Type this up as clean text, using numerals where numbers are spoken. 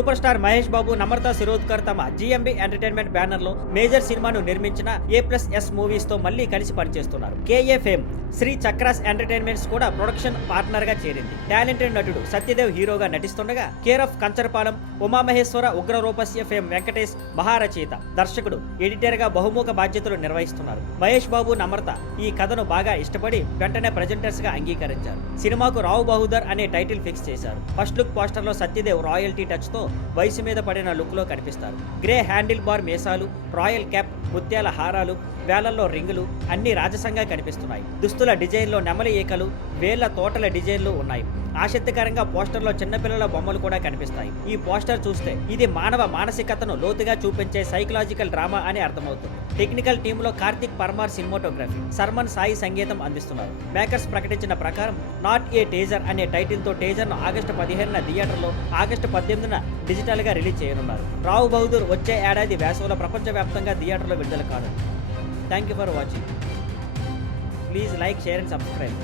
Super star Mahesh Babu, Namrata Shirodkar తమ GMB entertainment banner లో Major సినిమాను నిర్మించిన A+S మూవీస్ తో మళ్ళీ కలిసి పనిచేస్తున్నారు. KA fame Sri Chakras entertainments కూడా ప్రొడక్షన్ పార్ట్నర్ గా చేరింది. టాలెంటెడ్ నటుడు సత్యదేవ్ హీరోగా నటిస్తుండగా care of Kancharapalem Umamaheswara Ugraroopasya fame Venkatesh మహారచయిత, దర్శకుడు, ఎడిటర్ గా బహుముఖ బాధ్యతలు నిర్వహిస్తున్నారు. మహేష్ బాబు, నమ్రత ఈ కథను బాగా ఇష్టపడి వెంటనే ప్రెజెంటర్స్ గా అంగీకరించారు. సినిమాకు రావు బహదూర్ అనే టైటిల్ ఫిక్స్ చేశారు. ఫస్ట్ లుక్ పోస్టర్ లో సత్యదేవ్ రాయల్టీ టచ్ తో వయసు మీద పడిన లుక్ లో కనిపిస్తారు. గ్రే హ్యాండిల్ బార్ మీసాలు, రాయల్ క్యాప్, ముత్యాల హారాలు, వేలల్లో రింగులు అన్ని రాజసంగా కనిపిస్తున్నాయి. దుస్తుల డిజైన్లో నెమలి ఈకలు, వేళ్ల తోటల డిజైన్లు ఉన్నాయి. ఆసక్తికరంగా పోస్టర్లో చిన్నపిల్లల బొమ్మలు కూడా కనిపిస్తాయి. ఈ పోస్టర్ చూస్తే ఇది మానవ మానసికతను లోతుగా చూపించే సైకలాజికల్ డ్రామా అని అర్థమవుతుంది. టెక్నికల్ టీంలో కార్తిక్ పర్మార్ సినిమాటోగ్రఫీ, సర్మన్ సాయి సంగీతం అందిస్తున్నారు. మేకర్స్ ప్రకటించిన ప్రకారం నాట్ ఏ టేజర్ అనే టైటిల్ తో టేజర్ ను ఆగస్టు 15న థియేటర్లో, ఆగస్టు 18న డిజిటల్ గా రిలీజ్ చేయనున్నారు. రావు బహదూర్ వచ్చే ఏడాది వేసవిలో ప్రపంచవ్యాప్తంగా థియేటర్లో విడుదల కానుంది. Thank you for watching. Please like, share and subscribe.